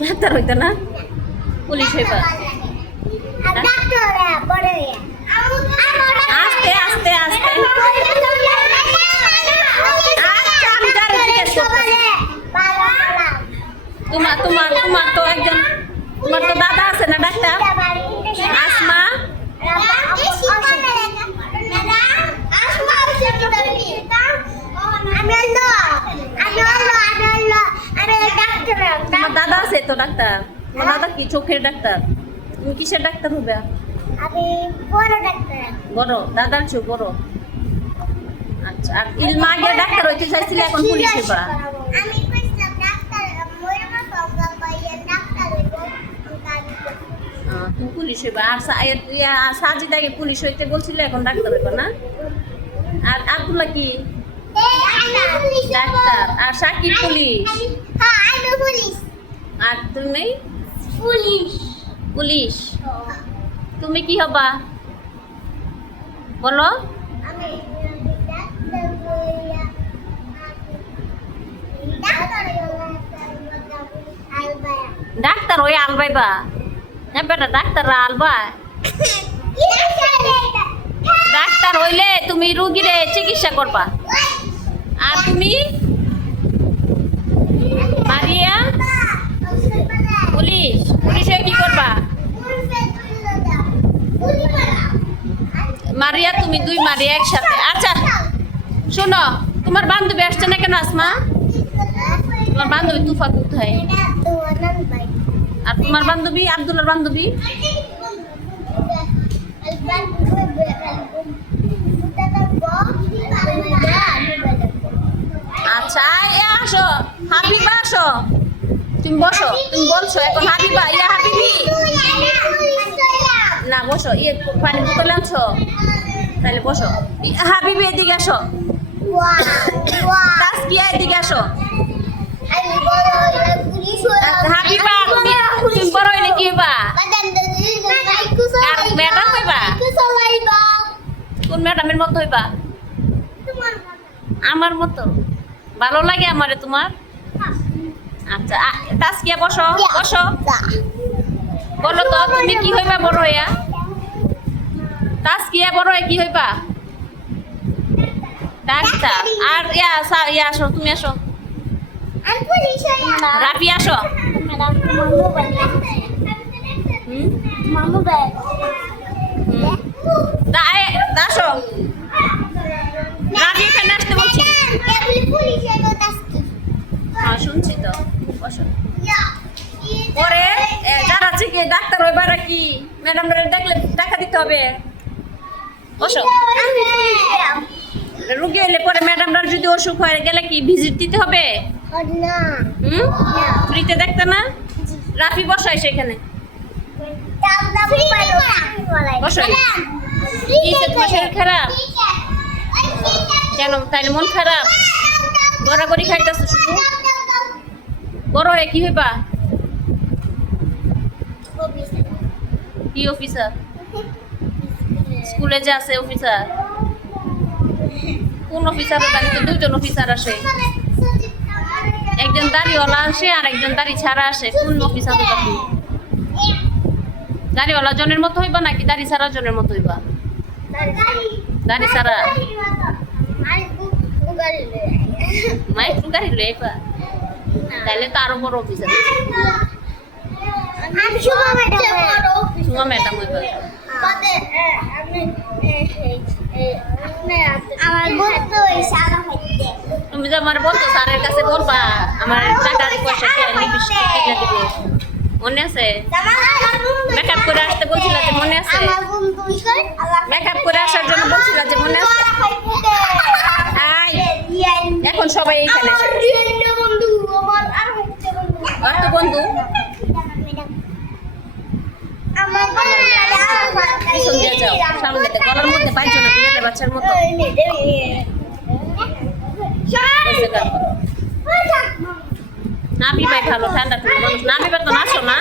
Doctor হইতো না police হইবা আস্তে আস্তে আস্তে। আচ্ছা আমি যারে জিজ্ঞেস করতেছি। তোমার তোমার তোমার তো একজন, তোমার তো দাদা আছে না ডাক্তার? আসমা তোমার দাদা আছে তো ডাক্তার। তোমার দাদা কি চোখের ডাক্তার। তুমি কিসের ডাক্তার হবে আমি বড় ডাক্তার। বড়? দাদার চেয়ে বড়। আচ্ছা আর ইলমা আগে ডাক্তার হইতে চাইছিলে এখন পুলিশ হইবা আমি কইছিলাম ডাক্তার অঙ্গাল পাইয়া ডাক্তার হইব। তুমি পুলিশ হইবা আর সাজিদ আগে পুলিশ হইতে বলছিল এখন ডাক্তার হইবা না? আর আব্দুল্লাহ কি? ডাক্তার। আর সাকিব পুলিশ? হ্যাঁ আমি পুলিশ। তুমি? পুলিশ পুলিশ তুমি কি হবা? বলো। ডাক্তার হয়ে আলবাইবা। হ্যাঁ বেটা ডাক্তার আলবা ডাক্তার হইলে তুমি রুগীরে চিকিৎসা করবা। আর তুমি মারিয়া পুলিশ পুলিশে কি করবা মারিয়া, তুমি দুই মারিয়া একসাথে। আচ্ছা শোনো, তোমার বান্ধবী আসছে না কেন আসমা? তোমার বান্ধবী তুফা কোথায় আর তোমার বান্ধবী আব্দুল্লার বান্ধবী? আচ্ছা আসো। হাবিবা, আসো। তুমি বসো, তুমি বলছো, এখন হাবিবা, ইয়া হাবিবি। না, বসো ইয়ে পানি বোতল আনছো। তাহলে বসো। হাবিবি এদিকে আসো। তাসকিয়া এদিকে আসো। হাবিবা তুমি তুমি বড় হইলে কি হইবা আর ম্যাডাম হইবা? কোন ম্যাডামের মতো হইবা? আমার মতো? ভালো লাগে আমারে তোমার? আচ্ছা আ- তাসকিয়া বসো বসো। বলো তো তুমি কি হইবা বড় হইয়া? তাসকিয়া বড় হয়ে কি হইবা? ডাক্তার আর ইয়া ইয়া আসো, তুমি আসো। রাফি, আসো। আসো। আসতে বলছি। হ্যাঁ শুনছি তো। বসো। পরে ডাক্তার হইবার কি? ম্যাডাম দেখলে টাকা দিতে হবে। বসো। রুগী হইলে পরে ম্যাডামরা যদি অসুখ হয়ে গেলে কি ভিজিট দিতে হবে? হুম? ফ্রিতে দেখতে না? রাফি বসাই সেখানে। খারাপ কেন? তাইলে মন খারাপ। গড়াগড়ি খাইতেছো শুধু? বড় হয়ে কি হইবা? কি অফিসার স্কুলে যে আছে অফিসার কোন অফিসার বাড়িতে দুইজন অফিসার আসে। একজন দাড়িওয়ালা আসে আর একজন দাড়ি ছাড়া আসে। কোন অফিসার হইবা দাড়িওয়ালা জনের মতো হইবা নাকি দাড়ি ছাড়া জনের মতো হইবা? দাড়ি ছাড়া। মাইক গাড়ি লইবা তাহলে তো আরও বড় অফিসার আমি শুভ ম্যাডাম হইবা। তুমি যে আমার বলতো স্যারের কাছে বলবা আমার টাকা পয়সা মনে আছে? মেকআপ করে আসতে বলছিল যে মনে আছে? মেকআপ করে আসার জন্য বলছিল যে মনে আছে? এখন সবাই এইখানে এসে বসে। বন্ধু আমার আর হইতে বন্ধু আর তো বন্ধু আমার পিছন দিয়ে যাও সামনে দিয়ে গলার মধ্যে বাইর না বিড়ালের বাচ্চার মতো নাবি ভাই ভালো ঠান্ডা ঠান্ডা মানুষ নাবি ভাই তো নাচো না